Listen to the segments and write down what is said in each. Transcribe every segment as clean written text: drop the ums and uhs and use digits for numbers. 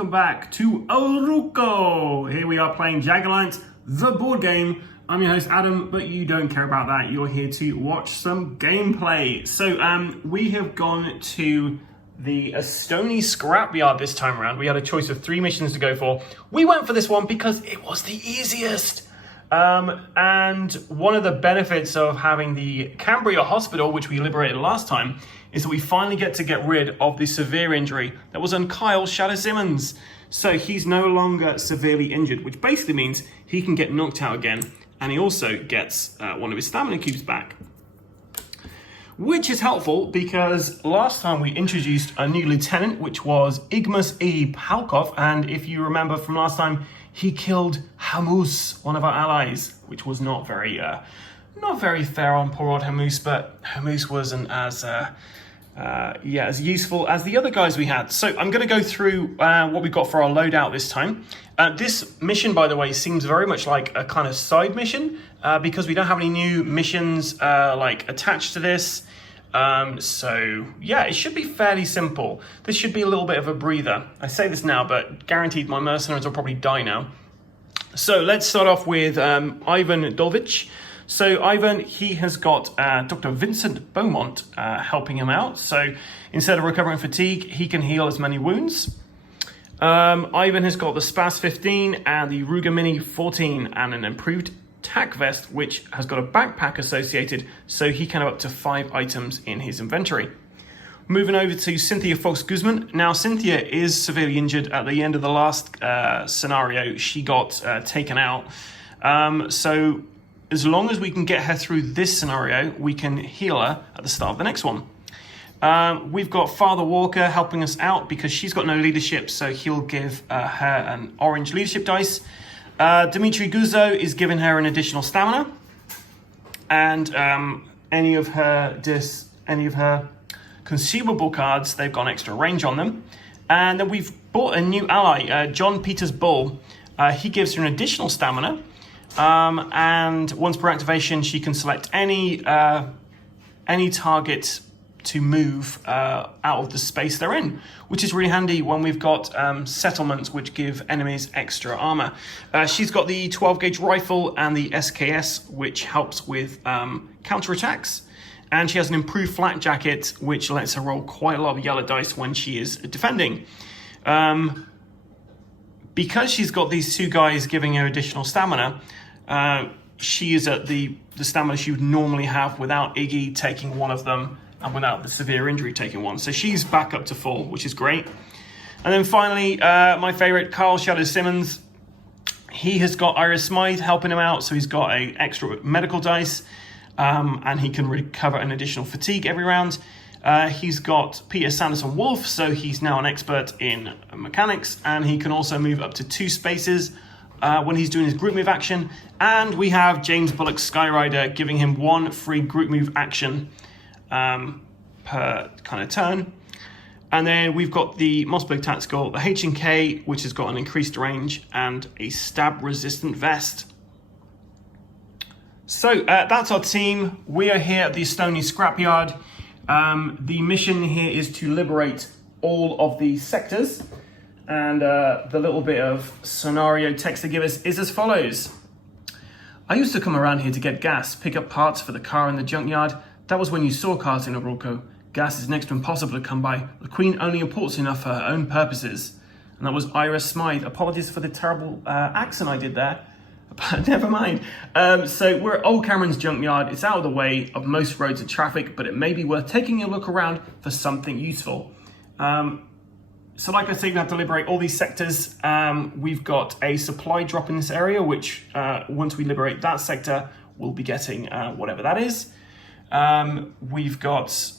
welcome back to Oruko. Here we are playing Jagged, the board game. I'm your host Adam, but you don't care about that. You're here to watch some gameplay. So we have gone to the Estoni Scrapyard this time around. We had a choice of 3 missions to go for. We went for this one because it was the easiest. And one of the benefits of having the Cambria Hospital, which we liberated last time, is that we finally get to get rid of the severe injury that was on Kyle Shadow Simmons. So he's no longer severely injured, which basically means he can get knocked out again, and he also gets one of his stamina cubes back. Which is helpful because last time we introduced a new lieutenant, which was Igmas E. Palkov, and if you remember from last time, he killed Hamus, one of our allies, which was not very fair on poor old Hamus, but Hamus wasn't as useful as the other guys we had. So I'm going to go through what we got for our loadout this time. This mission, by the way, seems very much like a kind of side mission because we don't have any new missions attached to this. So yeah, it should be fairly simple. This should be a little bit of a breather. I say this now, but guaranteed my mercenaries will probably die now. So let's start off with Ivan Dolwich. So Ivan, he has got Dr. Vincent Beaumont helping him out. So instead of recovering fatigue, he can heal as many wounds. Ivan has got the Spas 15 and the Ruger Mini 14 and an improved tack vest, which has got a backpack associated, so he can have up to 5 items in his inventory. Moving over to Cynthia Fox Guzman. Now, Cynthia is severely injured at the end of the last scenario. She got taken out. So as long as we can get her through this scenario, we can heal her at the start of the next one. We've got Father Walker helping us out because she's got no leadership, so he'll give her an orange leadership dice. Dimitri Guzzo is giving her an additional stamina, and any of her consumable cards, they've got an extra range on them. And then we've bought a new ally, John Peters Bull. He gives her an additional stamina, and once per activation, she can select any target to move out of the space they're in, which is really handy when we've got settlements which give enemies extra armor. She's got the 12-gauge rifle and the SKS, which helps with counterattacks. And she has an improved flak jacket, which lets her roll quite a lot of yellow dice when she is defending. Because she's got these 2 guys giving her additional stamina, she is at the stamina she would normally have without Iggy taking one of them and without the severe injury taking one. So she's back up to full, which is great. And then finally, my favorite, Kyle Shadow Simmons. He has got Iris Smythe helping him out, so he's got an extra medical dice, and he can recover an additional fatigue every round. He's got Peter Sanderson Wolf, so he's now an expert in mechanics, and he can also move up to 2 spaces when he's doing his group move action. And we have James Bullock Skyrider giving him 1 free group move action per kind of turn. And then we've got the Mossberg Tactical, the H&K, which has got an increased range and a stab resistant vest. So that's our team. We are here at the Estoni Scrapyard. The mission here is to liberate all of the sectors. And the little bit of scenario text they give us is as follows. I used to come around here to get gas, pick up parts for the car in the junkyard. That was when you saw cars in Oruko. Gas is next to impossible to come by. The Queen only imports enough for her own purposes. And that was Iris Smythe. Apologies for the terrible accent I did there, but never mind. So we're at Old Cameron's junkyard. It's out of the way of most roads and traffic, but it may be worth taking a look around for something useful. So like I say, we have to liberate all these sectors. We've got a supply drop in this area, which once we liberate that sector, we'll be getting whatever that is. We've got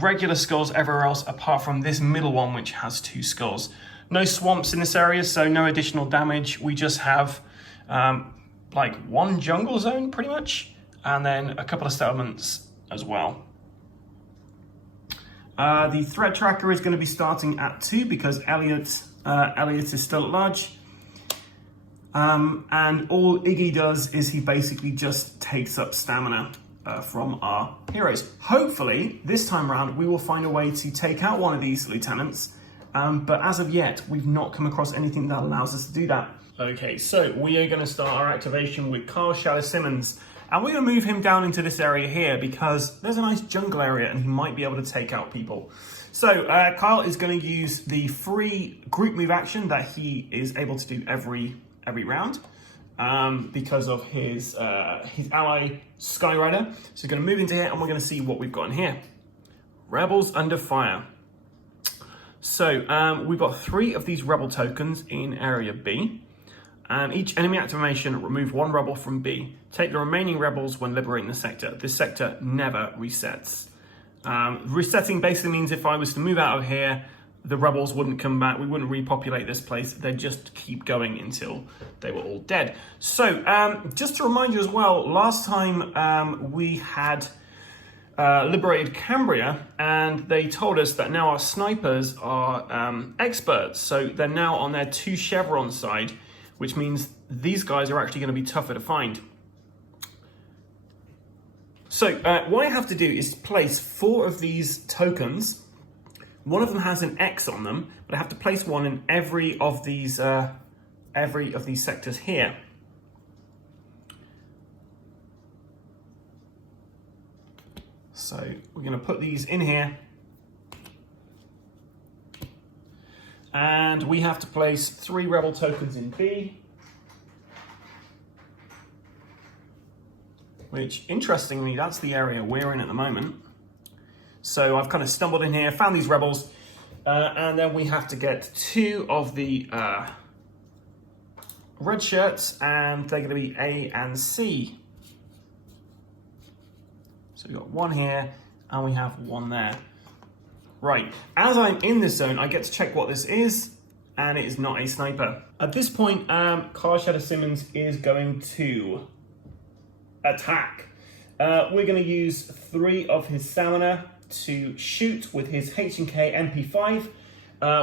regular skulls everywhere else apart from this middle one, which has 2 skulls. No swamps in this area, so no additional damage. We just have 1 jungle zone pretty much, and then a couple of settlements as well. The threat tracker is going to be starting at 2 because Elliot is still at large. And all Iggy does is he basically just takes up stamina from our heroes. Hopefully, this time around, we will find a way to take out one of these lieutenants but as of yet, we've not come across anything that allows us to do that. Okay, so we are going to start our activation with Carl Shadow Simmons, and we're going to move him down into this area here because there's a nice jungle area and he might be able to take out people. So Kyle is going to use the free group move action that he is able to do every round because of his ally Skyrider. So he's going to move into here and we're going to see what we've got in here. Rebels under fire. So we've got 3 of these rebel tokens in area B. And each enemy activation, remove 1 rebel from B. Take the remaining rebels when liberating the sector. This sector never resets. Resetting basically means if I was to move out of here, the rebels wouldn't come back. We wouldn't repopulate this place. They'd just keep going until they were all dead. So just to remind you as well, last time we had liberated Cambria, and they told us that now our snipers are experts. So they're now on their 2 chevron side, which means these guys are actually going to be tougher to find. So what I have to do is place 4 of these tokens. One of them has an X on them, but I have to place one in every of these sectors here. So we're going to put these in here. And we have to place 3 rebel tokens in B. Which, interestingly, that's the area we're in at the moment. So I've kind of stumbled in here, found these rebels, and then we have to get 2 of the red shirts, and they're going to be A and C. So we've got 1 here, and we have 1 there. Right, as I'm in this zone, I get to check what this is, and it is not a sniper. At this point, Carl Shadow Simmons is going to attack. We're going to use 3 of his stamina to shoot with his H&K MP5.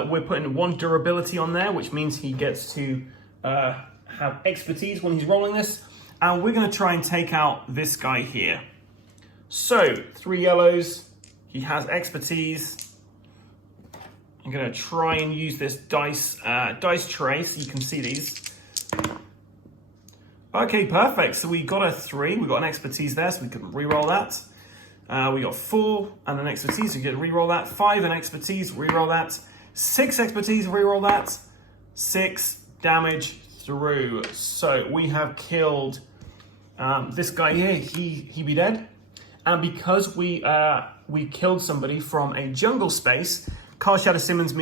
We're putting 1 durability on there, which means he gets to have expertise when he's rolling this. And we're going to try and take out this guy here. So, 3 yellows. He has expertise. I'm going to try and use this dice tray so you can see these. Okay, perfect. So we got a 3. We got an expertise there, so we can re-roll that. We got 4 and an expertise, so we can re-roll that. 5 and expertise, re-roll that. 6 expertise, re-roll that. 6 damage through. So we have killed this guy here. He be dead. And because we killed somebody from a jungle space, Carl Shadow Simmons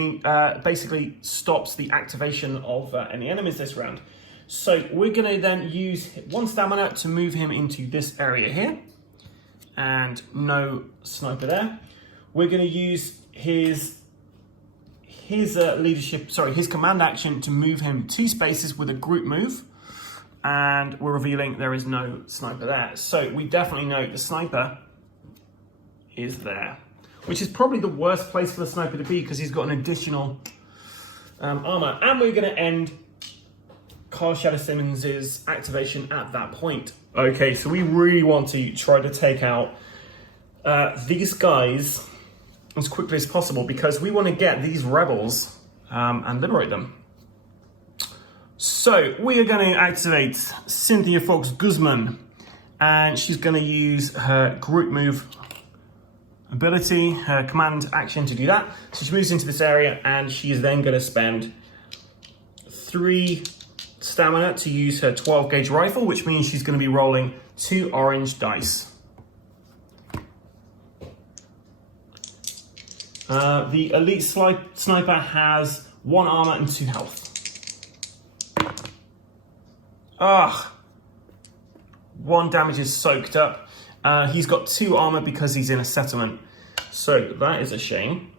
basically stops the activation of any enemies this round. So we're going to then use 1 stamina to move him into this area here. And no sniper there. We're going to use his command action to move him 2 spaces with a group move. And we're revealing there is no sniper there. So we definitely know the sniper is there. Which is probably the worst place for the sniper to be because he's got an additional armor. And we're going to end Carl Shadow Simmons' activation at that point. Okay, so we really want to try to take out these guys as quickly as possible because we want to get these rebels and liberate them. So we are going to activate Cynthia Fox Guzman, and she's going to use her group move ability, her command action to do that. So she moves into this area, and she is then going to spend 3 stamina to use her 12 gauge rifle, which means she's going to be rolling 2 orange dice. The elite sniper has 1 armor and 2 health. Ugh. 1 damage is soaked up. He's got 2 armor because he's in a settlement. So that is a shame.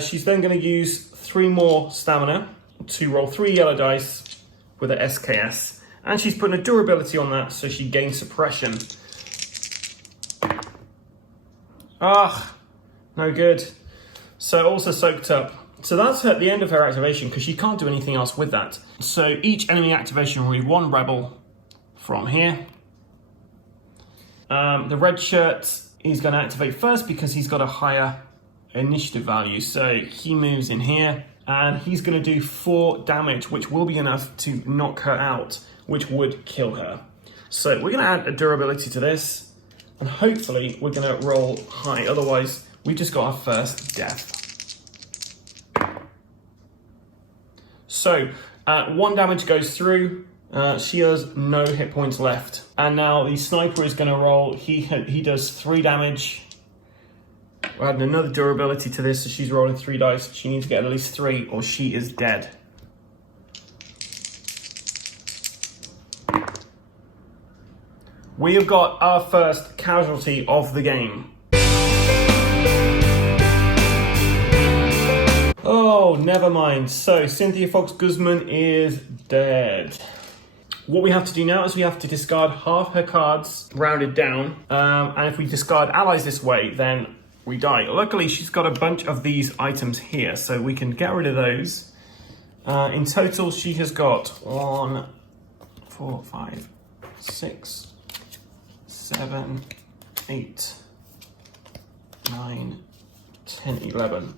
She's then going to use 3 more stamina to roll 3 yellow dice with a SKS. And she's putting a durability on that so she gains suppression. Ah, no good. So also soaked up. So that's at the end of her activation because she can't do anything else with that. So each enemy activation will remove 1 rebel from here. The red shirt is going to activate first because he's got a higher initiative value. So he moves in here and he's going to do 4 damage, which will be enough to knock her out, which would kill her. So we're going to add a durability to this and hopefully we're going to roll high. Otherwise, we just got our first death. So 1 damage goes through. She has no hit points left. And now the sniper is going to roll. He does 3 damage. We're adding another durability to this, so she's rolling 3 dice. She needs to get at least 3 or she is dead. We have got our first casualty of the game. Oh, never mind. So Cynthia Fox Guzman is dead. What we have to do now is we have to discard half her cards, rounded down. And if we discard allies this way, then we die. Luckily, she's got a bunch of these items here, so we can get rid of those. In total, she has got 1, 4, 5, 6, 7, 8, 9, 10, 11.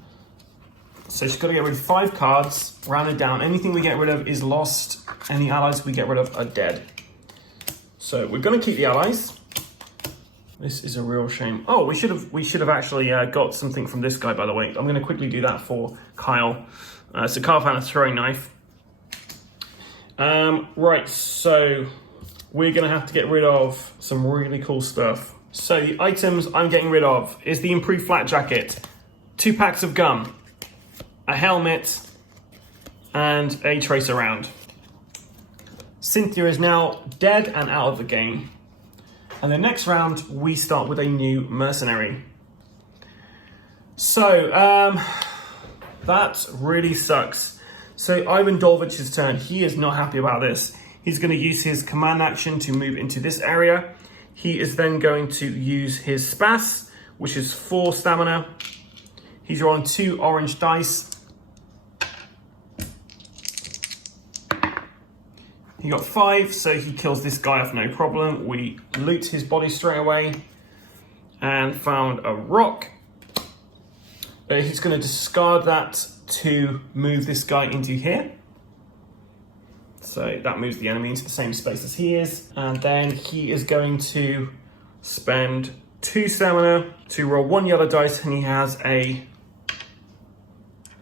So she's got to get rid of 5 cards, rounded down. Anything we get rid of is lost. Any allies we get rid of are dead. So we're going to keep the allies. This is a real shame. Oh, we should have actually got something from this guy, by the way. I'm going to quickly do that for Kyle. So Kyle found a throwing knife. Right, so we're going to have to get rid of some really cool stuff. So the items I'm getting rid of is the improved flat jacket, 2 packs of gum, a helmet, and a tracer round. Cynthia is now dead and out of the game. And the next round, we start with a new mercenary. So, that really sucks. So Ivan Dolwich's turn. He is not happy about this. He's going to use his command action to move into this area. He is then going to use his spas, which is 4 stamina. He's rolling 2 orange dice. He got 5, so he kills this guy off no problem. We loot his body straight away and found a rock. He's going to discard that to move this guy into here. So that moves the enemy into the same space as he is. And then he is going to spend 2 stamina to roll 1 yellow dice, and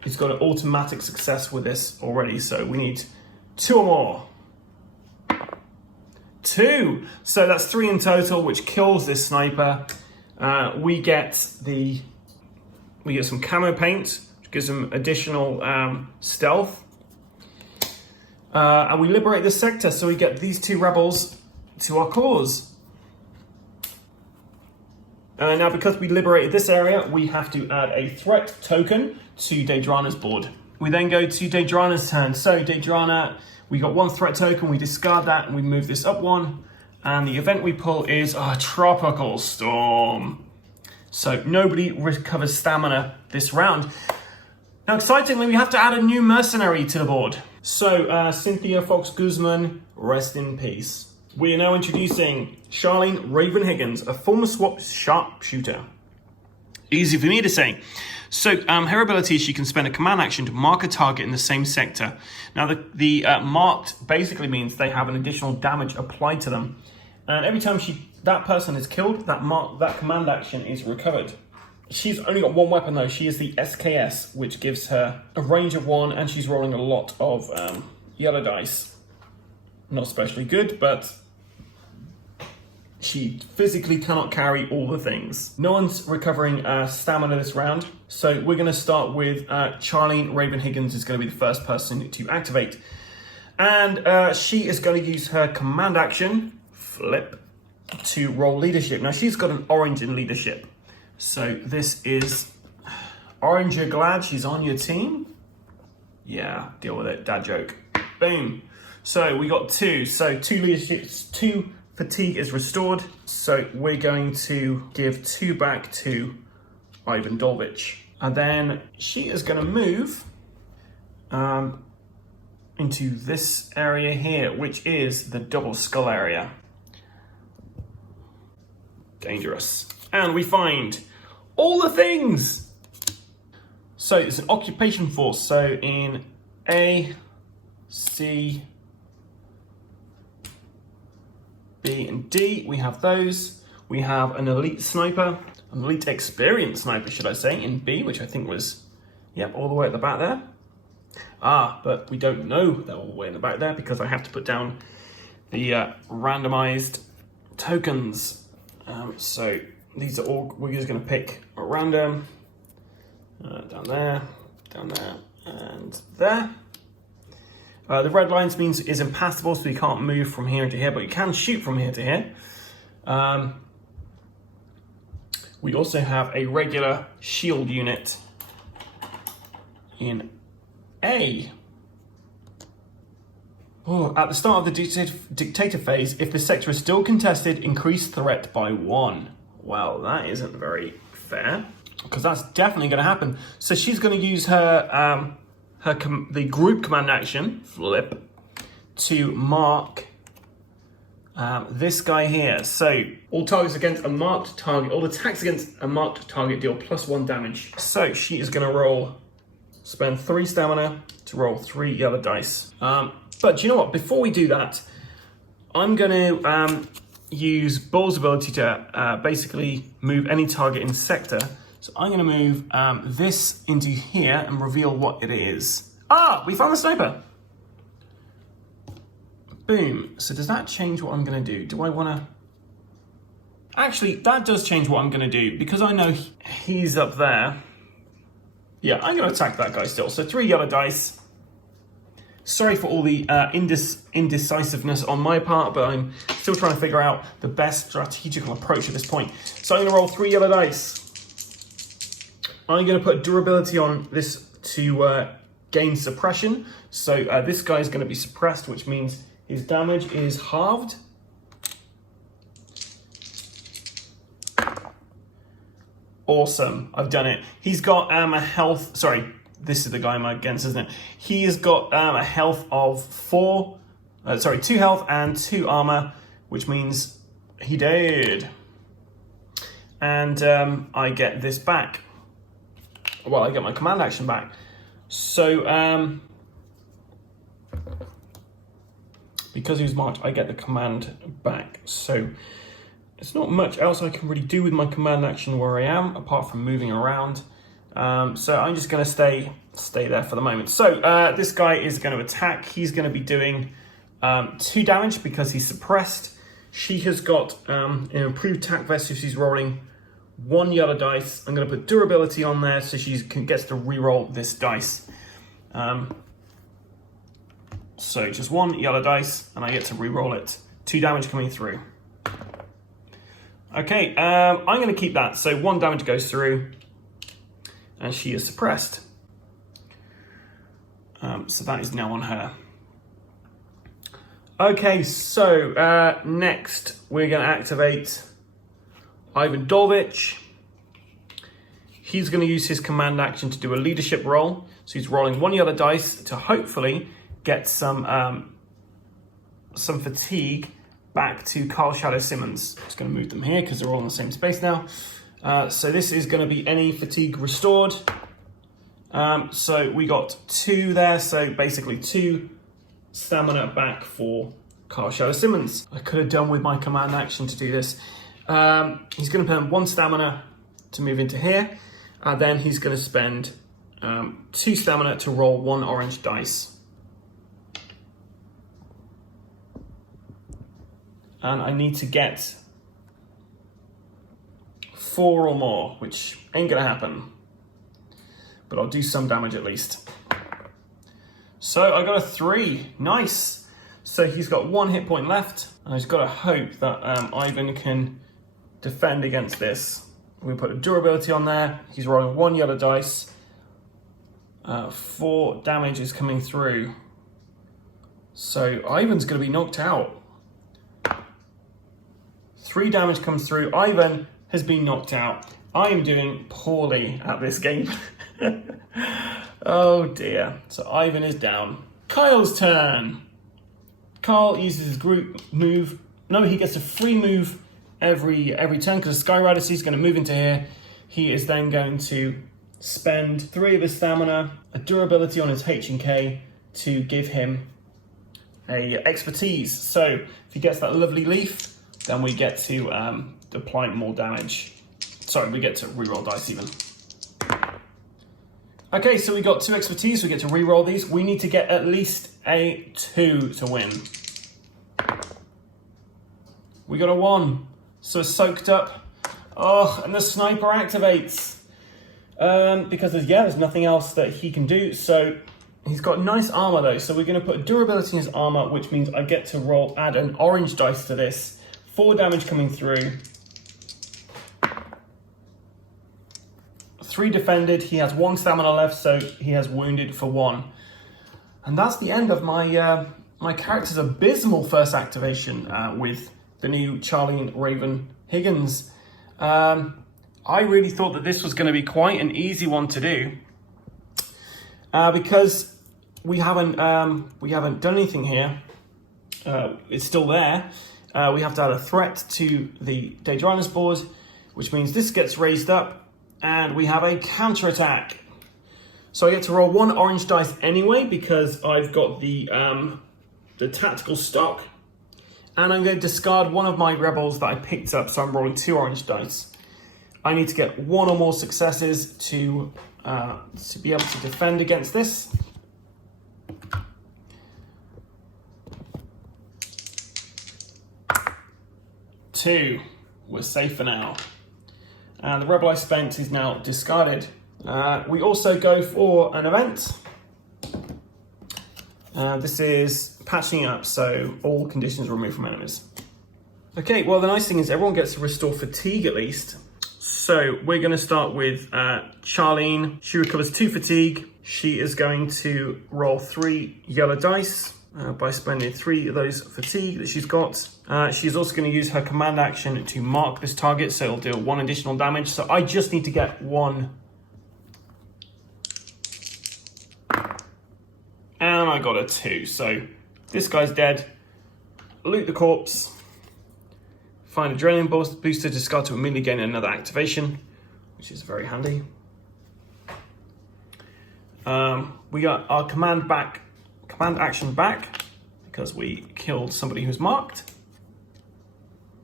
he's got an automatic success with this already, so we need 2 or more. 2. So that's 3 in total, which kills this sniper. We get some camo paint, which gives them additional stealth. And we liberate the sector, so we get these 2 rebels to our cause. Now, because we liberated this area, we have to add a threat token to Daedrana's board. We then go to Daedrana's turn. So Daedrana, we got 1 threat token, we discard that, and we move this up 1. And the event we pull is a Tropical Storm. So nobody recovers stamina this round. Now, excitingly, we have to add a new mercenary to the board. So, Cynthia Fox Guzman, rest in peace. We are now introducing Charlene Raven Higgins, a former SWAT sharpshooter. Easy for me to say. So her ability is she can spend a command action to mark a target in the same sector. Now the marked basically means they have an additional damage applied to them. And every time that person is killed, that command action is recovered. She's only got 1 weapon though. She is the SKS, which gives her a range of 1, and she's rolling a lot of yellow dice. Not especially good, but she physically cannot carry all the things. No one's recovering stamina this round, so we're going to start with Charlene Raven Higgins is going to be the first person to activate. And she is going to use her command action, flip, to roll leadership. Now she's got an orange in leadership. So this is orange, you're glad she's on your team? Yeah, deal with it, dad joke. Boom. So we got 2. So 2 leaderships, 2 fatigue is restored. So we're going to give 2 back to Ivan Dolwich. And then she is going to move into this area here, which is the double skull area. Dangerous. And we find all the things. So it's an occupation force. So in A, C, B, and D, we have those. We have an elite sniper, an elite experienced sniper, should I say, in B, which I think was, yep, all the way at the back there. But we don't know they're all the way in the back there because I have to put down the randomized tokens. So these are all, we're just going to pick a random, down there, and there. The red lines means is impassable, so you can't move from here to here, but you can shoot from here to here. We also have a regular shield unit in A. At the start of the Dictator Phase, if the sector is still contested, increase threat by 1. Well, that isn't very fair, because that's definitely going to happen. So she's going to use her, the group command action, flip, to mark this guy here. So all targets against a marked target, all attacks against a marked target deal +1 damage. So she is going to spend 3 stamina to roll 3 yellow dice. But do you know what? Before we do that, I'm going to use Bull's ability to basically move any target in sector. So I'm going to move this into here and reveal what it is. We found the sniper. Boom. So does that change what I'm going to do? Do I want to... Actually, that does change what I'm going to do because I know he's up there. Yeah, I'm going to attack that guy still. So 3 yellow dice. Sorry for all the indecisiveness on my part, but I'm still trying to figure out the best strategical approach at this point. So I'm going to roll 3 yellow dice. I'm going to put durability on this to gain suppression. So this guy is going to be suppressed, which means his damage is halved. Awesome, I've done it. He's got a health, sorry, this is the guy I'm against, isn't it? He has got a health of 2 health and 2 armor, which means he dead. And I get this back. Well, I get my command action back. So, because he was marked, I get the command back. So, there's not much else I can really do with my command action where I am, apart from moving around. So I'm just going to stay there for the moment. So this guy is going to attack. He's going to be doing 2 damage because he's suppressed. She has got an improved attack vest, so she's rolling 1 yellow dice. I'm going to put durability on there so she gets to re-roll this dice. So just 1 yellow dice, and I get to re-roll it. 2 damage coming through. Okay, I'm going to keep that. So 1 damage goes through, and she is suppressed. So that is now on her. Okay, so next we're going to activate Ivan Dolwich. He's going to use his command action to do a leadership roll. So he's rolling 1 yellow dice to hopefully get some fatigue back to Carl Shadow Simmons. Just going to move them here because they're all in the same space now. So this is going to be any fatigue restored. So we got 2 there, so basically 2 stamina back for Carl Shadow Simmons. I could have done with my command action to do this. He's going to spend 1 stamina to move into here, and then he's going to spend 2 stamina to roll 1 orange dice. And I need to get 4 or more, which ain't gonna happen. But I'll do some damage at least. So I got a 3, nice. So he's got 1 hit point left, and I've got to hope that Ivan can defend against this. We put a durability on there. He's rolling 1 yellow dice. 4 damage is coming through. So Ivan's gonna be knocked out. 3 damage comes through. Ivan has been knocked out. I am doing poorly at this game. Oh dear. So Ivan is down. Kyle's turn. Kyle uses his group move. No, he gets a free move every turn because Skyrider is going to move into here. He is then going to spend 3 of his stamina, a durability on his H and K to give him a expertise. So if he gets that lovely leaf, then we get to apply more damage. Sorry, we get to reroll dice even. Okay, so we got 2 expertise, we get to reroll these. We need to get at least a 2 to win. We got a 1, so soaked up. Oh, and the sniper activates. Because there's nothing else that he can do. So he's got nice armor though. So we're gonna put durability in his armor, which means I get to add an orange dice to this. 4 damage coming through. 3 defended, he has 1 stamina left, so he has wounded for 1. And that's the end of my my character's abysmal first activation with the new Charlene Raven Higgins. I really thought that this was going to be quite an easy one to do because we haven't done anything here. It's still there. We have to add a threat to the Data Runners board, which means this gets raised up. And we have a counterattack. So I get to roll 1 orange dice anyway because I've got the tactical stock. And I'm going to discard one of my rebels that I picked up, so I'm rolling 2 orange dice. I need to get 1 or more successes to be able to defend against this. Two. We're safe for now. And the rebel I spent is now discarded. We also go for an event. This is patching up, so all conditions removed from enemies. Okay, well the nice thing is everyone gets to restore fatigue at least. So we're going to start with Charlene. She recovers 2 fatigue. She is going to roll 3 yellow dice by spending 3 of those fatigue that she's got. She's also going to use her command action to mark this target, so it'll deal 1 additional damage. So I just need to get 1. And I got a 2. So this guy's dead. Loot the corpse. Find adrenaline booster, discard to immediately gain another activation, which is very handy. We got our command action back because we killed somebody who's marked.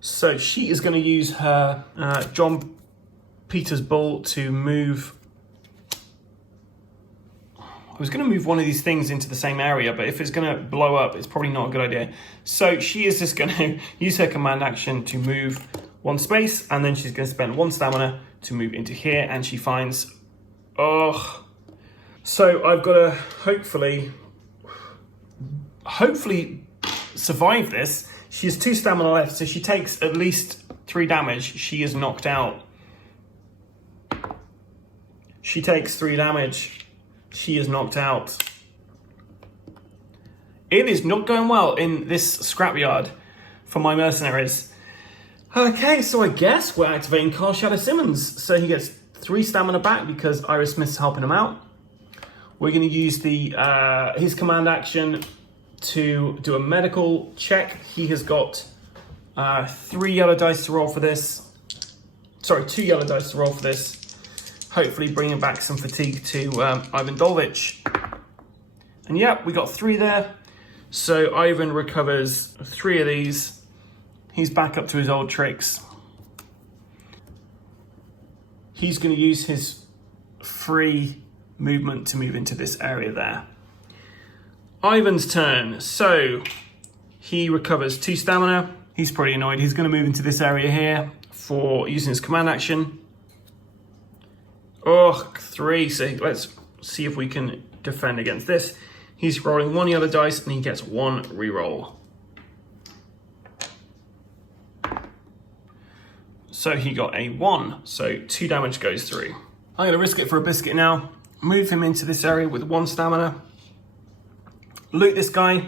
So she is going to use her John Peters Bull to move. I was going to move one of these things into the same area, but if it's going to blow up, it's probably not a good idea. So she is just going to use her command action to move 1 space, and then she's going to spend 1 stamina to move into here, and she finds... Oh. So I've got to hopefully survive this. She has 2 stamina left, so she takes at least 3 damage. She is knocked out. She takes 3 damage. She is knocked out. It is not going well in this scrapyard for my mercenaries. Okay, so I guess we're activating Carl Shadow Simmons. So he gets 3 stamina back because Iris Smith's helping him out. We're going to use his command action to do a medical check. He has got 3 yellow dice to roll for this. Sorry, 2 yellow dice to roll for this. Hopefully bringing back some fatigue to Ivan Dolwich. And yeah, we got 3 there. So Ivan recovers 3 of these. He's back up to his old tricks. He's going to use his free movement to move into this area there. Ivan's turn. So he recovers 2 stamina. He's pretty annoyed. He's going to move into this area here for using his command action. Oh, 3. So let's see if we can defend against this. He's rolling 1 yellow dice and he gets 1 reroll. So he got a 1. So 2 damage goes through. I'm going to risk it for a biscuit now. Move him into this area with 1 stamina. Loot this guy.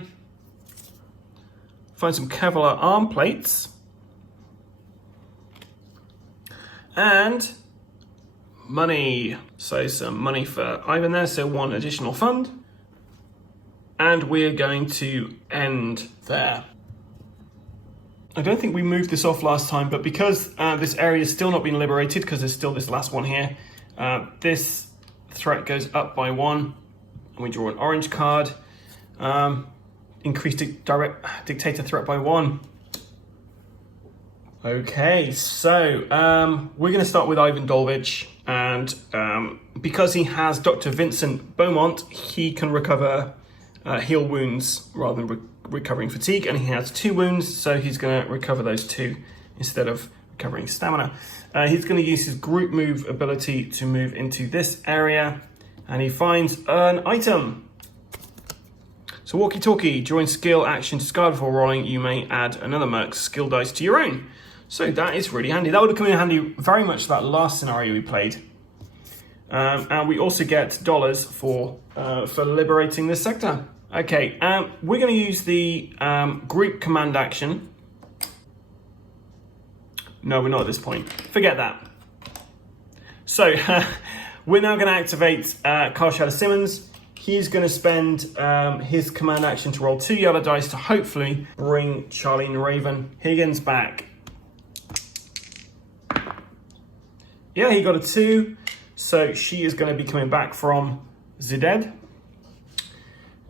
Find some Kevlar arm plates. And money. So some money for Ivan there, so 1 additional fund. And we're going to end there. I don't think we moved this off last time, but because this area has still not been liberated, because there's still this last one here, this threat goes up by 1, and we draw an orange card. Increase direct dictator threat by 1. Okay, so we're going to start with Ivan Dolwich, and because he has Dr. Vincent Beaumont, he can recover heal wounds rather than recovering fatigue, and he has 2 wounds, so he's going to recover those 2 instead of recovering stamina. He's going to use his group move ability to move into this area, and he finds an item. So walkie-talkie, during skill action discard before rolling, you may add another merc's skill dice to your own. So that is really handy. That would have come in handy very much that last scenario we played. And we also get dollars for liberating this sector. Okay, we're going to use the group command action. No, we're not at this point. Forget that. So we're now going to activate Carl Shadow Simmons. He's going to spend his command action to roll 2 yellow dice to hopefully bring Charlene Raven Higgins back. Yeah, he got a 2, so she is going to be coming back from the dead.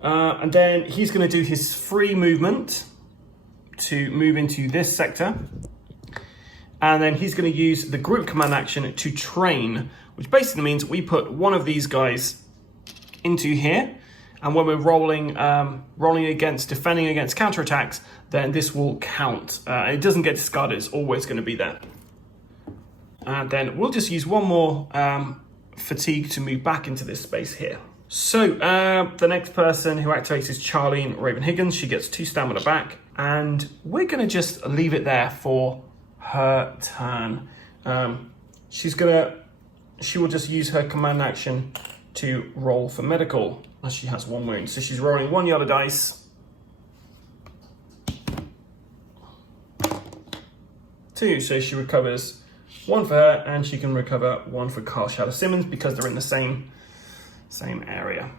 And then he's going to do his free movement to move into this sector. And then he's going to use the group command action to train, which basically means we put one of these guys into here, and when we're rolling defending against counterattacks, then this will count. It doesn't get discarded, it's always going to be there. And then we'll just use one more fatigue to move back into this space here. So the next person who activates is Charlene Raven Higgins. She gets 2 stamina back, and we're going to just leave it there for her turn. She will just use her command action to roll for medical, as she has 1 wound. So she's rolling 1 yellow dice. 2, so she recovers 1 for her, and she can recover 1 for Carl Shadow Simmons because they're in the same area.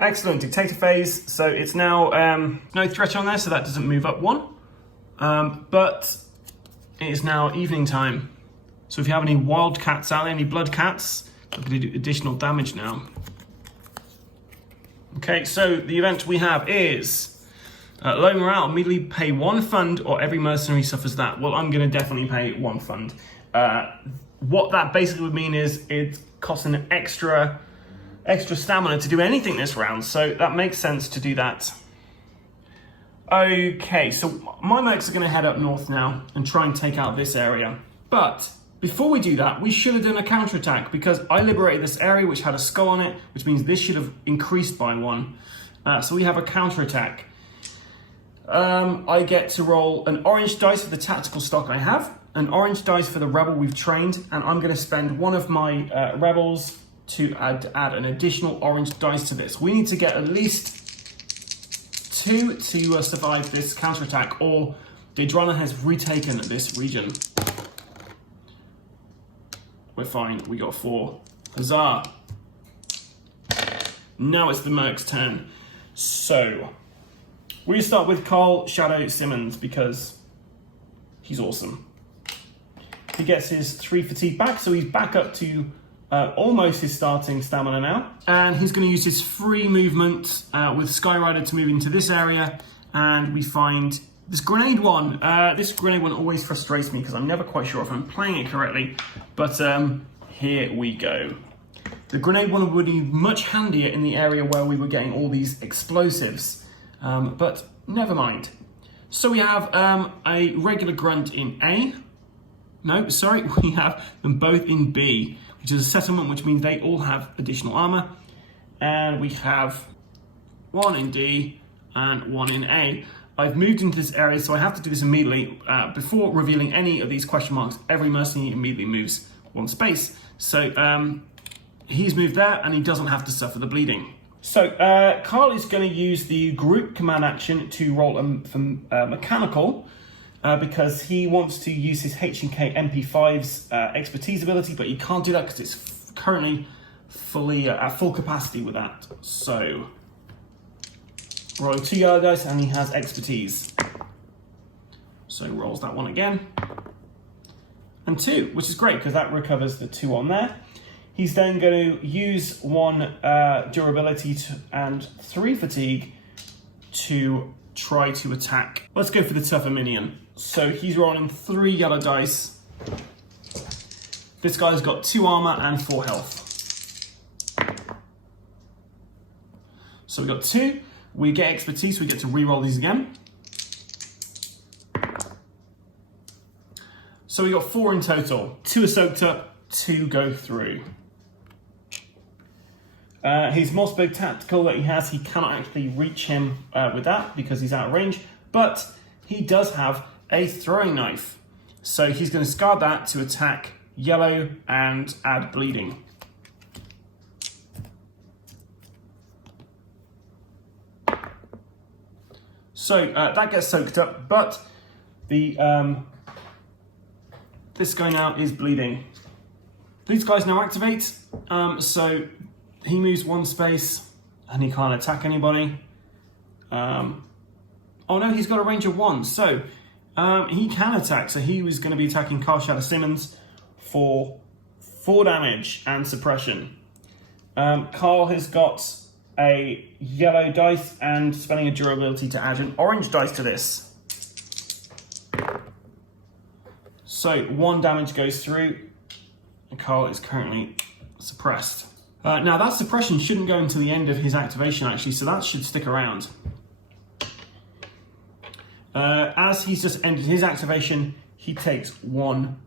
Excellent, Dictator Phase. So it's now no threat on there, so that doesn't move up 1. But it is now evening time. So if you have any wild cats out there, any blood cats, I'm going to do additional damage now. Okay, so the event we have is low morale, immediately pay 1 fund or every mercenary suffers that. Well, I'm going to definitely pay 1 fund. What that basically would mean is it costs an extra stamina to do anything this round, so that makes sense to do that. Okay, so my mercs are going to head up north now and try and take out this area. But before we do that, we should have done a counterattack because I liberated this area which had a skull on it, which means this should have increased by 1. So we have a counterattack. I get to roll an orange dice for the tactical stock I have, an orange dice for the rebel we've trained, and I'm going to spend 1 of my rebels to add an additional orange dice to this. We need to get at least 2 to survive this counterattack, or the adrenaline has retaken this region. We're fine, we got 4. Huzzah! Now it's the merc's turn. So, we start with Carl Shadow Simmons because he's awesome. He gets his 3 fatigue back, so he's back up to almost his starting stamina now. And he's going to use his free movement with Skyrider to move into this area. And we find this grenade one. This grenade one always frustrates me because I'm never quite sure if I'm playing it correctly. But here we go. The grenade one would be much handier in the area where we were getting all these explosives. But never mind. So we have a regular grunt in A. No, sorry, we have them both in B, which is a settlement, which means they all have additional armor. And we have 1 in D and 1 in A. I've moved into this area, so I have to do this immediately. Before revealing any of these question marks, every mercenary immediately moves 1 space. So he's moved there, and he doesn't have to suffer the bleeding. So Carl is going to use the group command action to roll for mechanical, because he wants to use his H&K MP5's expertise ability, but he can't do that because it's currently fully at full capacity with that. So roll 2 yellow dice, and he has expertise. So rolls that one again. And 2, which is great because that recovers the 2 on there. He's then going to use 1 durability and 3 fatigue to try to attack. Let's go for the tougher minion. So he's rolling 3 yellow dice. This guy's got 2 armor and 4 health. So we got 2. We get expertise, we get to re-roll these again. So we got 4 in total. 2 are soaked up, 2 go through. His most big tactical that he has, he cannot actually reach him with that because he's out of range, but he does have a throwing knife. So he's going to discard that to attack yellow and add bleeding. So that gets soaked up, but the this guy now is bleeding. These guys now activate, so he moves 1 space and he can't attack anybody. Oh no, he's got a range of 1, so he can attack. So he was going to be attacking Simmons for 4 damage and suppression. Carl has got a yellow dice and spending a durability to add an orange dice to this. So 1 damage goes through, and Carl is currently suppressed. Now that suppression shouldn't go until the end of his activation actually, so that should stick around. As he's just ended his activation, he takes 1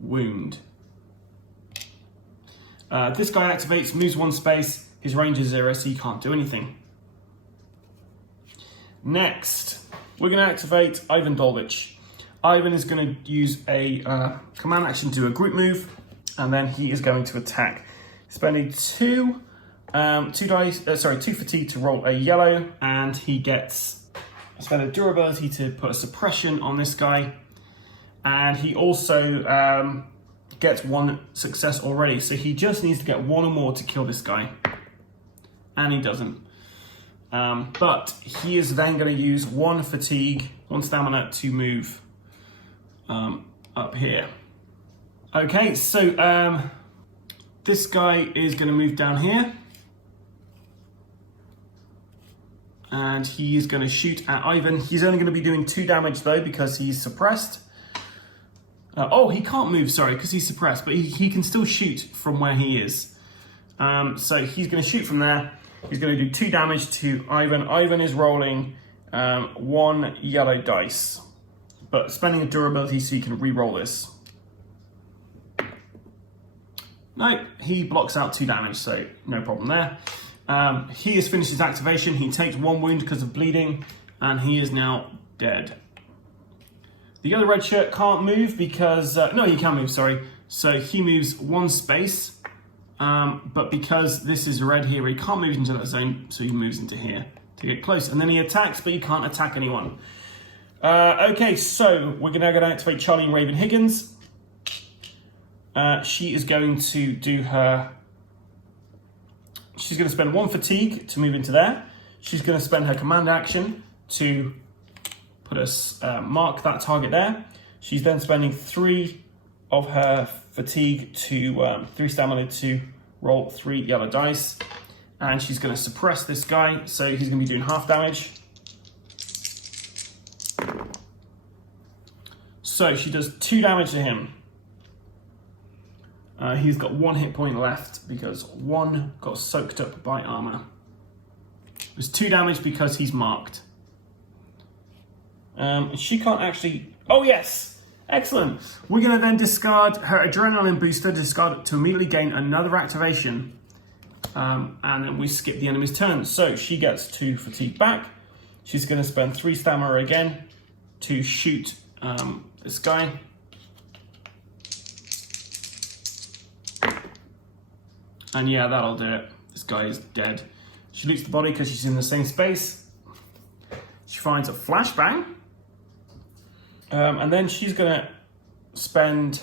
wound. This guy activates, moves 1 space, his range is 0, so he can't do anything. Next, we're going to activate Ivan Dolwich. Ivan is going to use a command action to do a group move, and then he is going to attack. Spending 2 fatigue to roll a yellow, and he gets a durability to put a suppression on this guy, and he also gets 1 success already, so he just needs to get 1 or more to kill this guy, and he doesn't. But he is then going to use 1 fatigue, 1 stamina to move up here. Okay, so this guy is going to move down here, and he is going to shoot at Ivan. He's only going to be doing 2 damage though because he's suppressed. Oh, he can't move, sorry, because he's suppressed, but he can still shoot from where he is. So he's going to shoot from there. He's going to do 2 damage to Ivan. Ivan is rolling 1 yellow dice, but spending a durability so he can re-roll this. No, he blocks out 2 damage, so no problem there. He has finished his activation. He takes 1 wound because of bleeding, and he is now dead. The other red shirt can't move because... no, he can move, sorry. So he moves 1 space, but because this is red here, he can't move into that zone, so he moves into here to get close. And then he attacks, but he can't attack anyone. Okay, so we're now going to activate Charlene Raven Higgins. She is going to do her... She's going to spend 1 fatigue to move into there. She's going to spend her command action to put us mark that target there. She's then spending 3 of her fatigue to 3 stamina to roll 3 yellow dice, and she's going to suppress this guy, so he's going to be doing half damage. So she does 2 damage to him. He's got 1 hit point left because 1 got soaked up by armor. There's 2 damage because he's marked. She can't actually... Oh, yes! Excellent! We're going to then discard her adrenaline booster, discard it to immediately gain another activation. And then we skip the enemy's turn. So she gets 2 fatigue back. She's going to spend 3 stamina again to shoot this guy. And yeah, that'll do it. This guy is dead. She loots the body because she's in the same space. She finds a flashbang. And then she's going to spend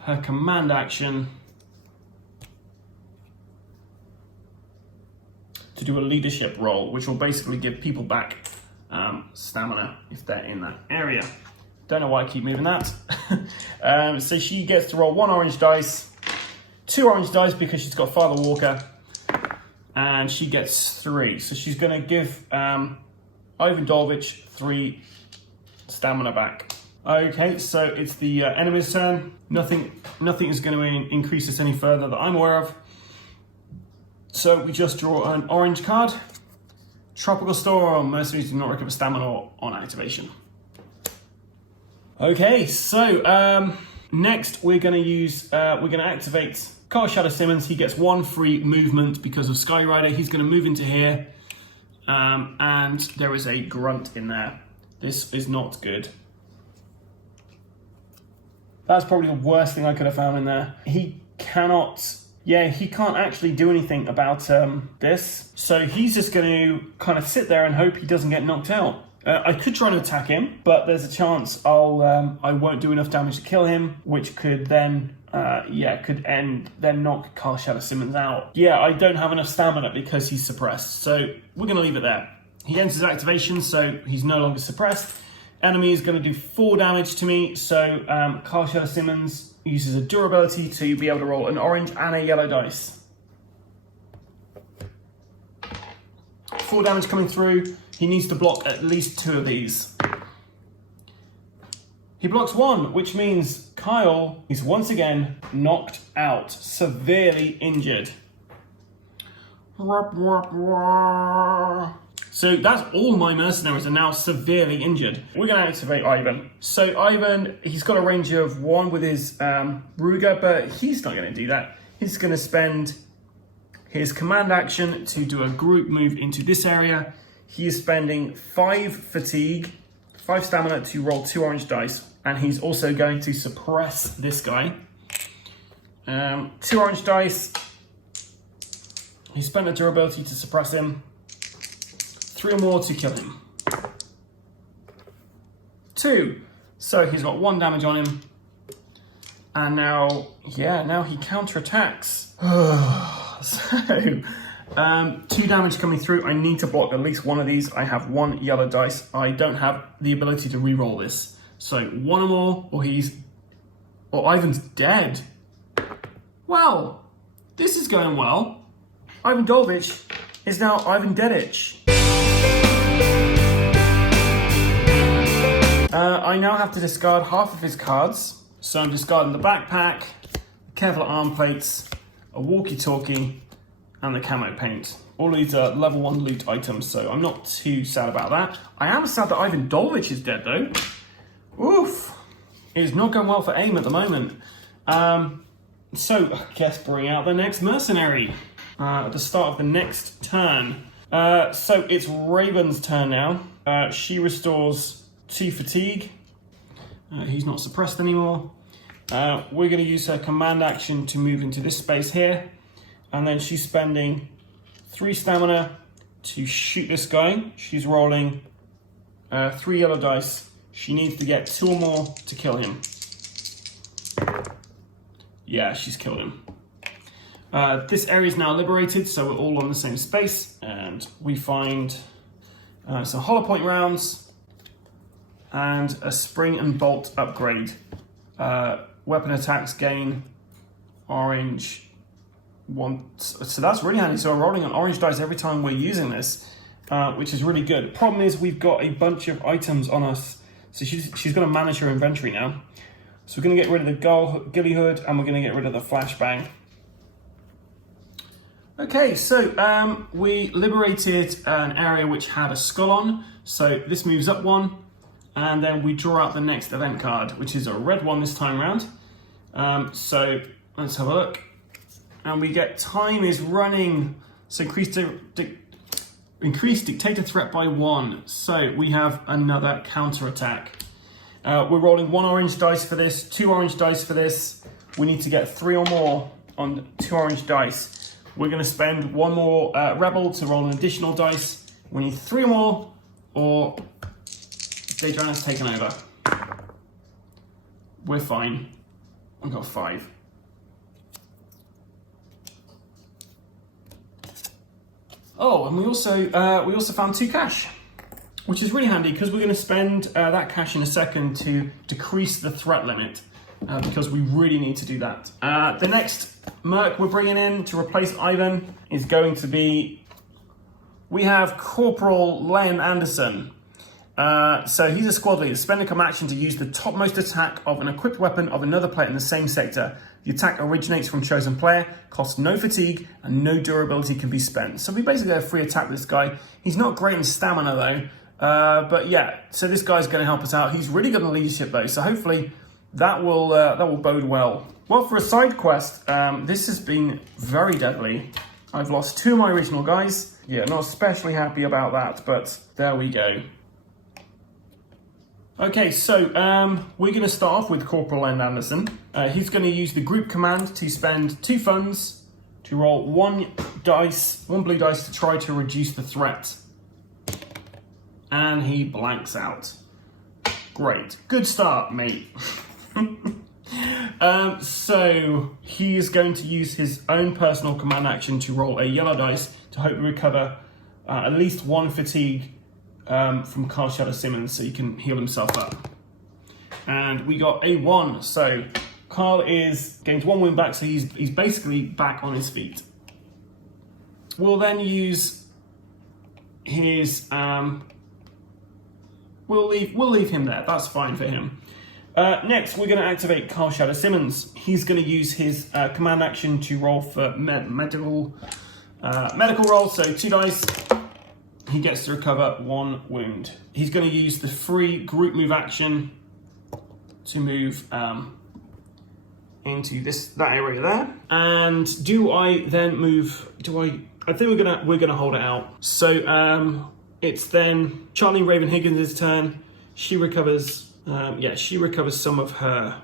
her command action to do a leadership role, which will basically give people back stamina if they're in that area. Don't know why I keep moving that. So she gets to roll 1 orange dice 2 orange dice because she's got Father Walker, and she gets 3. So she's going to give Ivan Dolwich 3 stamina back. Okay, so it's the enemy's turn. Nothing is going to increase this any further that I'm aware of. So we just draw an orange card. Tropical Storm. Mercenaries do not recover stamina on activation. Okay, so next we're going to activate Carl Shadow Simmons. He gets 1 free movement because of Skyrider. He's going to move into here, and there is a grunt in there. This is not good. That's probably the worst thing I could have found in there. He can't actually do anything about this. So he's just going to kind of sit there and hope he doesn't get knocked out. I could try to attack him, but there's a chance I won't do enough damage to kill him, which could then knock Carl Shadow Simmons out. Yeah, I don't have enough stamina because he's suppressed, so we're going to leave it there. He ends his activation, so he's no longer suppressed. Enemy is going to do 4 damage to me, so Carl Shadow Simmons uses a durability to be able to roll an orange and a yellow dice. 4 damage coming through. He needs to block at least 2 of these. He blocks 1, which means Kyle is once again knocked out, severely injured. So that's all my mercenaries are now severely injured. We're going to activate Ivan. So Ivan, he's got a range of 1 with his Ruger, but he's not going to do that. He's going to spend his command action to do a group move into this area. He is spending 5 fatigue, 5 stamina to roll 2 orange dice, and he's also going to suppress this guy. 2 orange dice. He spent a durability to suppress him. 3 or more to kill him. 2. So he's got 1 damage on him. And now he counterattacks. So, 2 damage coming through. I need to block at least 1 of these. I have 1 yellow dice. I don't have the ability to re-roll this. So 1 or more, or Ivan's dead. Well, this is going well. Ivan Dolwich is now Ivan Deaditch. I now have to discard half of his cards. So I'm discarding the backpack, the Kevlar arm plates, a walkie-talkie, and the camo paint. All of these are level 1 loot items, so I'm not too sad about that. I am sad that Ivan Dolwich is dead, though. Oof. It is not going well for AIM at the moment. So I guess bring out the next mercenary at the start of the next turn. So it's Raven's turn now. She restores 2 fatigue. He's not suppressed anymore. We're going to use her command action to move into this space here. And then she's spending 3 stamina to shoot this guy. She's rolling 3 yellow dice. She needs to get 2 or more to kill him. Yeah, she's killed him. This area is now liberated, so we're all on the same space. And we find some hollow point rounds and a spring and bolt upgrade. Weapon attacks gain orange 1. So that's really handy. So we're rolling an orange dice every time we're using this, which is really good. Problem is we've got a bunch of items on us. So she's going to manage her inventory now. So we're going to get rid of the ghillie hood and we're going to get rid of the flashbang. Okay, so we liberated an area which had a skull on. So this moves up 1. And then we draw out the next event card, which is a red one this time round. So let's have a look. And we get time is running. So increase dictator threat by 1. So we have another counter attack. We're rolling 1 orange dice for this, 2 orange dice for this. We need to get 3 or more on 2 orange dice. We're going to spend 1 more rebel to roll an additional dice. We need 3 or more, or Daedrana's taken over. We're fine. I've got 5. Oh, and we also found 2 cash, which is really handy because we're going to spend that cash in a second to decrease the threat limit. because we really need to do that. The next merc we're bringing in to replace Ivan is going to be, we have Corporal Len Anderson. So he's a squad leader. Spend a command action to use the topmost attack of an equipped weapon of another player in the same sector. The attack originates from chosen player, costs no fatigue, and no durability can be spent. So we basically have a free attack with this guy. He's not great in stamina though, but yeah. So this guy's going to help us out. He's really good in leadership though. So hopefully that will bode well. Well, for a side quest, this has been very deadly. I've lost 2 of my original guys. Yeah, not especially happy about that, but there we go. Okay, so we're going to start off with Corporal Len Anderson. He's going to use the group command to spend 2 funds to roll 1 blue dice to try to reduce the threat. And he blanks out. Great. Good start, mate. So he is going to use his own personal command action to roll a yellow dice to hope to recover at least 1 fatigue from Carl Shadow Simmons, so he can heal himself up. And we got a 1, so Carl is gains 1 wound back, so he's basically back on his feet. We'll then use his we'll leave him there. That's fine for him. Next, we're going to activate Carl Shadow Simmons. He's going to use his command action to roll for medical roll, so 2 dice. He gets to recover 1 wound. He's going to use the free group move action to move into that area there. And do I then move? I think we're gonna hold it out. So it's then Charlene Raven Higgins' turn. She recovers. She recovers some of her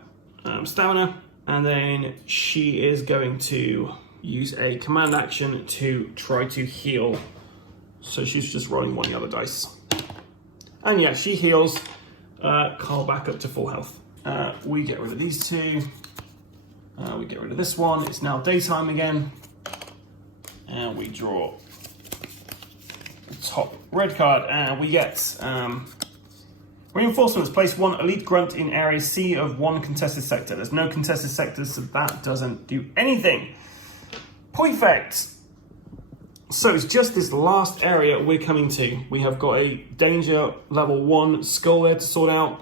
stamina, and then she is going to use a command action to try to heal. So she's just rolling 1 yellow dice. And yeah, she heals Carl back up to full health. We get rid of these 2. We get rid of this one. It's now daytime again. And we draw the top red card. And we get reinforcements. Place 1 elite grunt in area C of 1 contested sector. There's no contested sectors, so that doesn't do anything. Perfect. So it's just this last area we're coming to. We have got a danger level 1 skull there to sort out.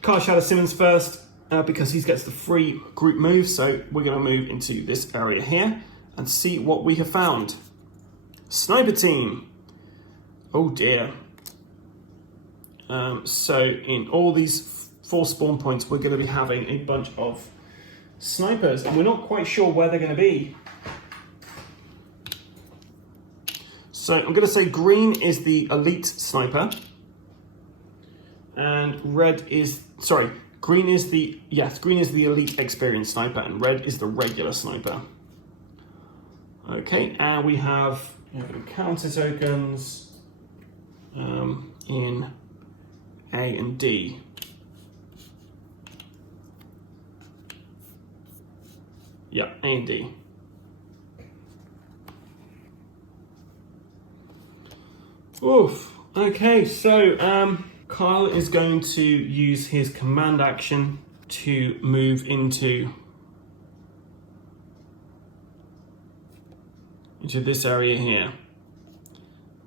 Carl Shadow Simmons first, because he gets the free group move. So we're going to move into this area here and see what we have found. Sniper team. Oh dear. So in all these 4 spawn points, we're going to be having a bunch of snipers, and we're not quite sure where they're going to be. So I'm going to say green is the elite sniper, and green is the elite experienced sniper, and red is the regular sniper. Okay, and we have encounter tokens in A and D. Yeah, A and D. Oof. Okay, so Kyle is going to use his command action to move into this area here.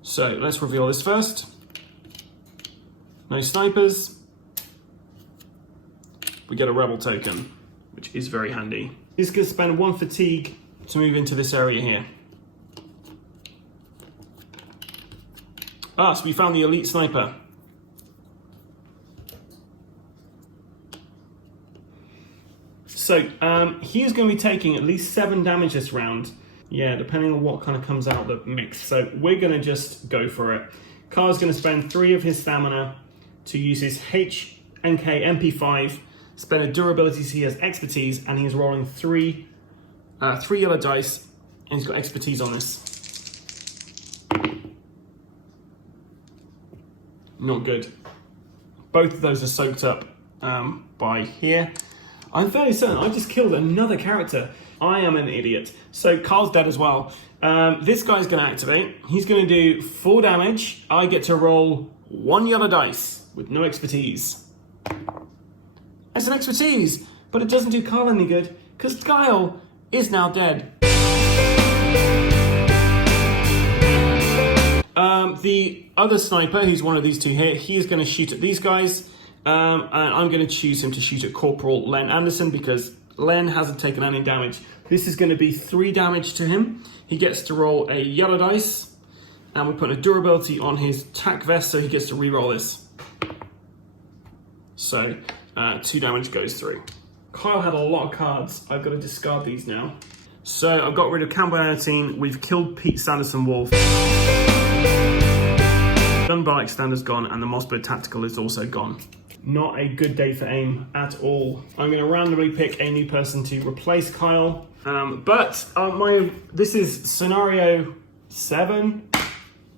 So let's reveal this first. No snipers. We get a rebel token, which is very handy. He's going to spend 1 fatigue to move into this area here. So we found the elite sniper. So he is going to be taking at least 7 damage this round. Yeah, depending on what kind of comes out of the mix. So we're going to just go for it. Carl's going to spend 3 of his stamina to use his HNK MP5, spend a durability so he has expertise, and he is rolling 3 yellow dice, and he's got expertise on this. Not good. Both of those are soaked up by here. I'm fairly certain I just killed another character. I am an idiot. So Carl's dead as well. This guy's going to activate. He's going to do 4 damage. I get to roll 1 yellow dice with no expertise. It's an expertise. but it doesn't do Kyle any good because Kyle is now dead. The other sniper, who's one of these two here, he is going to shoot at these guys, and I'm going to choose him to shoot at Corporal Len Anderson because Len hasn't taken any damage. This is going to be 3 damage to him. He gets to roll a yellow dice, and we put a durability on his tack vest, so he gets to re-roll this. So 2 damage goes through. Kyle had a lot of cards. I've got to discard these now. So I've got rid of Campbell 19. We've killed Pete Sanderson Wolf. Dunbar Extender's gone, and the Mossberg Tactical is also gone. Not a good day for aim at all. I'm going to randomly pick a new person to replace Kyle. This is scenario 7,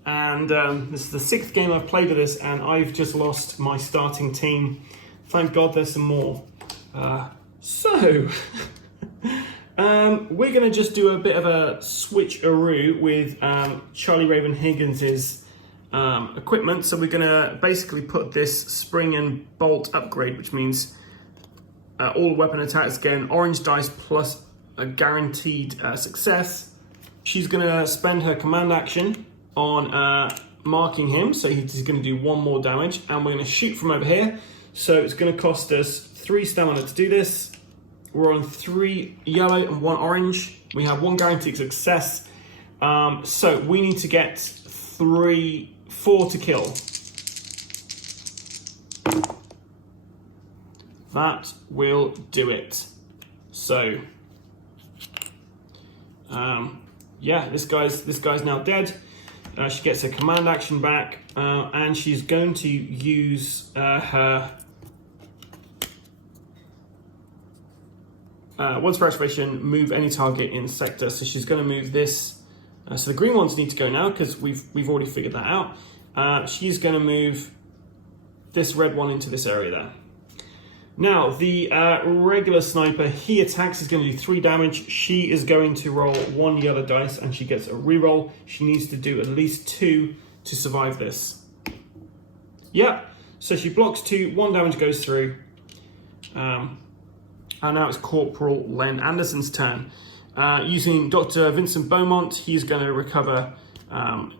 and this is the 6th game I've played of this, and I've just lost my starting team. Thank God there's some more. We're going to just do a bit of a switcheroo with Charlie Raven Higgins' equipment. So we're going to basically put this spring and bolt upgrade, which means all weapon attacks get an orange dice plus a guaranteed success. She's going to spend her command action on marking him, so he's going to do 1 more damage, and we're going to shoot from over here. So it's going to cost us 3 stamina to do this. We're on 3 yellow and 1 orange. We have 1 guaranteed success. So we need to get 4 to kill. That will do it. So, yeah, this guy's now dead. She gets her command action back, and she's going to use her once for activation, move any target in sector. So she's going to move this. So the green ones need to go now because we've already figured that out. She's going to move this red one into this area there. Now the regular sniper, he attacks, is going to do 3 damage. She is going to roll 1 yellow dice, and she gets a reroll. She needs to do at least 2 to survive this. Yep. So she blocks 2. 1 damage goes through. And now it's Corporal Len Anderson's turn. Using Dr. Vincent Beaumont, he's going to recover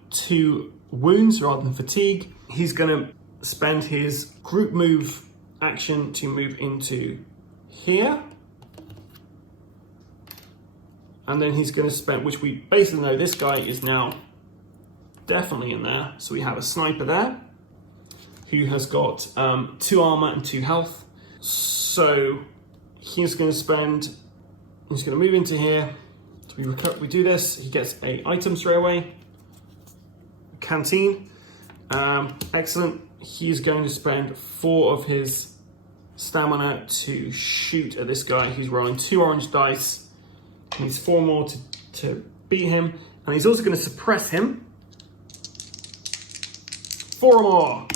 2 wounds rather than fatigue. He's going to spend his group move action to move into here. And then he's going to spend, which we basically know this guy is now definitely in there. So we have a sniper there who has got 2 armor and 2 health. So he's going to move into here. So we do this. He gets an item straight away. Canteen. Excellent. He's going to spend 4 of his stamina to shoot at this guy who's rolling 2 orange dice. He needs 4 more to beat him. And he's also going to suppress him. 4 more.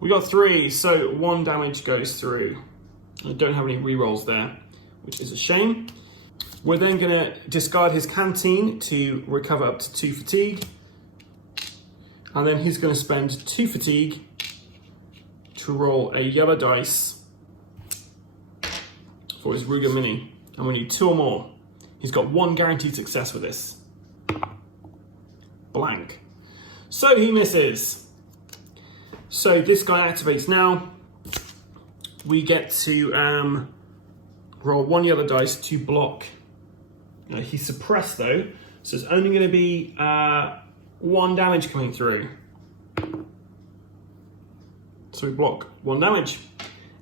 We got 3, so 1 damage goes through. I don't have any rerolls there, which is a shame. We're then going to discard his canteen to recover up to 2 fatigue. And then he's going to spend 2 fatigue to roll a yellow dice for his Ruger Mini. And we need 2 or more. He's got 1 guaranteed success with this. Blank. So he misses. So this guy activates now. We get to roll 1 yellow dice to block. He's suppressed though, so it's only going to be 1 damage coming through. So we block 1 damage.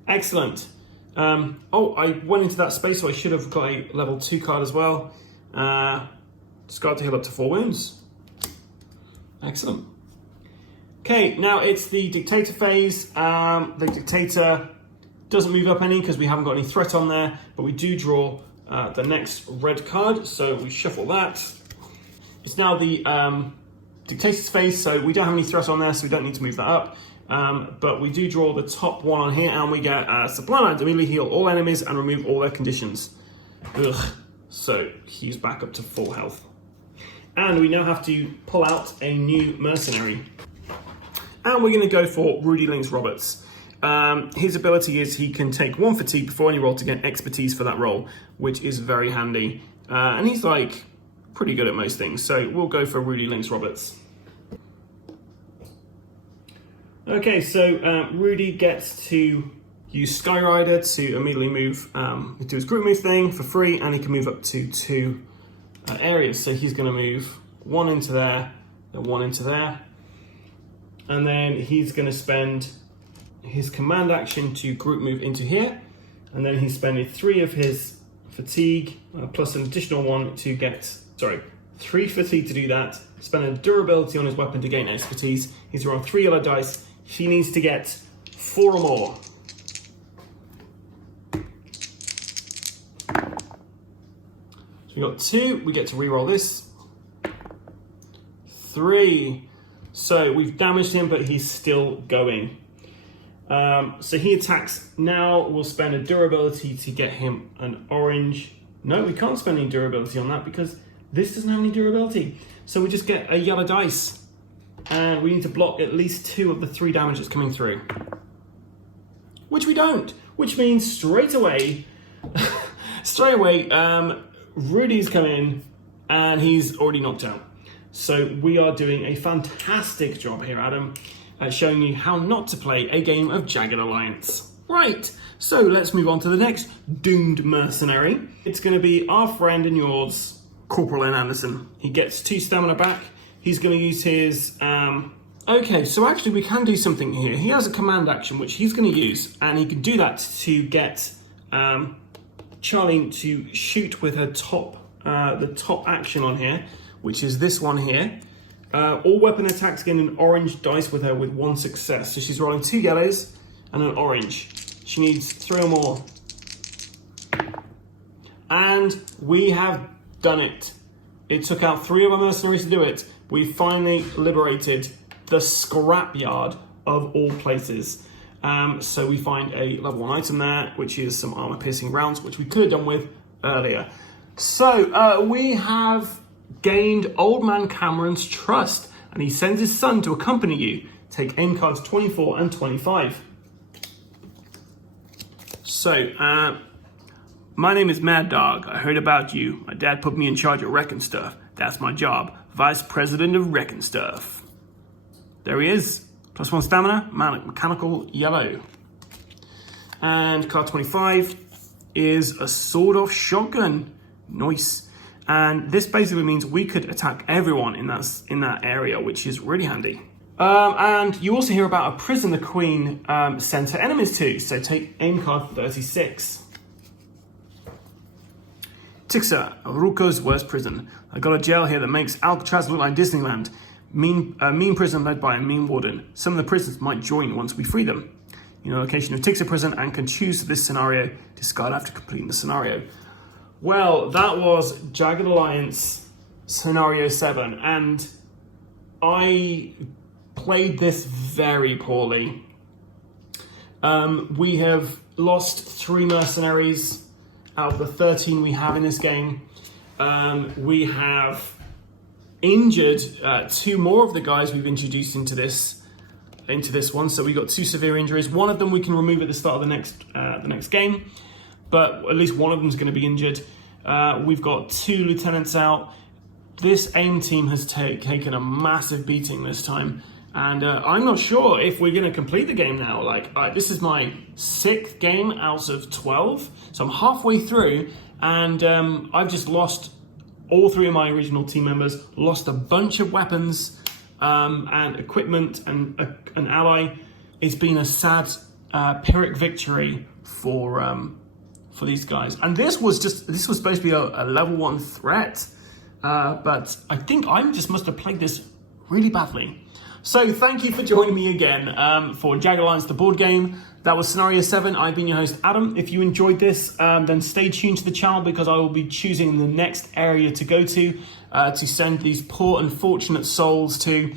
Excellent. Oh, I went into that space, so I should have got a level 2 card as well. Discard to heal up to 4 wounds. Excellent. Okay, now it's the Dictator phase. The Dictator doesn't move up any because we haven't got any threat on there, but we do draw the next red card, so we shuffle that. It's now the Dictator's phase, so we don't have any threat on there, so we don't need to move that up. But we do draw the top one on here, and we get Sublime to immediately heal all enemies and remove all their conditions. Ugh. So he's back up to full health. And we now have to pull out a new mercenary. And we're going to go for Rudy Links Roberts. His ability is he can take 1 fatigue before any roll to get expertise for that roll, which is very handy. And he's like pretty good at most things, so we'll go for Rudy Lynx Roberts. Okay, so Rudy gets to use Skyrider to immediately move, do his group move thing for free, and he can move up to 2 areas. So he's going to move 1 into there, then 1 into there, and then he's going to spend his command action to group move into here, and then he's spending 3 of his fatigue plus an additional 1 to get, 3 fatigue to do that, spend a durability on his weapon to gain expertise. He's rolling 3 yellow dice. He needs to get 4 or more. So we got 2, we get to re-roll this. 3. So we've damaged him, but he's still going. So he attacks now. We'll spend a durability to get him an orange. No, we can't spend any durability on that because this doesn't have any durability. So we just get a yellow dice. And we need to block at least 2 of the 3 damage that's coming through. Which we don't. Which means straight away, Rudy's come in and he's already knocked out. So we are doing a fantastic job here, Adam, at showing you how not to play a game of Jagged Alliance. Right, so let's move on to the next doomed mercenary. It's going to be our friend and yours, Corporal Len Anderson. He gets 2 stamina back. He's going to use his... Okay, so actually we can do something here. He has a command action which he's going to use, and he can do that to get Charlene to shoot with her the top action on here, which is this one here. All weapon attacks gain an orange dice with her with 1 success. So she's rolling 2 yellows and an orange. She needs 3 or more. And we have done it. It took out 3 of our mercenaries to do it. We finally liberated the Scrapyard of all places. So we find a level 1 item there, which is some armor piercing rounds, which we could have done with earlier. So we have gained Old Man Cameron's trust, and he sends his son to accompany you. Take aim cards 24 and 25. So, my name is Mad Dog. I heard about you. My dad put me in charge of wrecking stuff. That's my job. Vice President of Wrecking Stuff. There he is. +1 stamina, mechanical yellow. And card 25 is a sawed-off shotgun. Nice. And this basically means we could attack everyone in that area, which is really handy. And you also hear about a prison the Queen sent her enemies to. So take aim card 36. Tixa, Ruko's worst prison. I got a jail here that makes Alcatraz look like Disneyland. Mean prison led by a mean warden. Some of the prisoners might join once we free them. You know the location of Tixa prison and can choose this scenario. Discard after completing the scenario. Well, that was Jagged Alliance Scenario 7, and I played this very poorly. We have lost 3 mercenaries out of the 13 we have in this game. We have injured 2 more of the guys we've introduced into this one. So we got 2 severe injuries. One of them we can remove at the start of the next game, but at least one of them is going to be injured. We've got 2 lieutenants out. This AIM team has taken a massive beating this time, and I'm not sure if we're going to complete the game now. This is my 6th game out of 12, so I'm halfway through, and I've just lost all 3 of my original team members, lost a bunch of weapons and equipment and an ally. It's been a sad Pyrrhic victory for these guys. And this was supposed to be a level 1 threat, but I think I just must have played this really badly. So thank you for joining me again for Jagged Alliance, the board game. That was Scenario 7. I've been your host, Adam. If you enjoyed this, then stay tuned to the channel because I will be choosing the next area to go to send these poor unfortunate souls to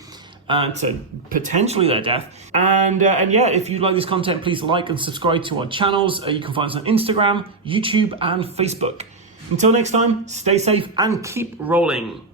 potentially their death. And yeah, if you like this content, please like and subscribe to our channels. You can find us on Instagram, YouTube, and Facebook. Until next time, stay safe and keep rolling.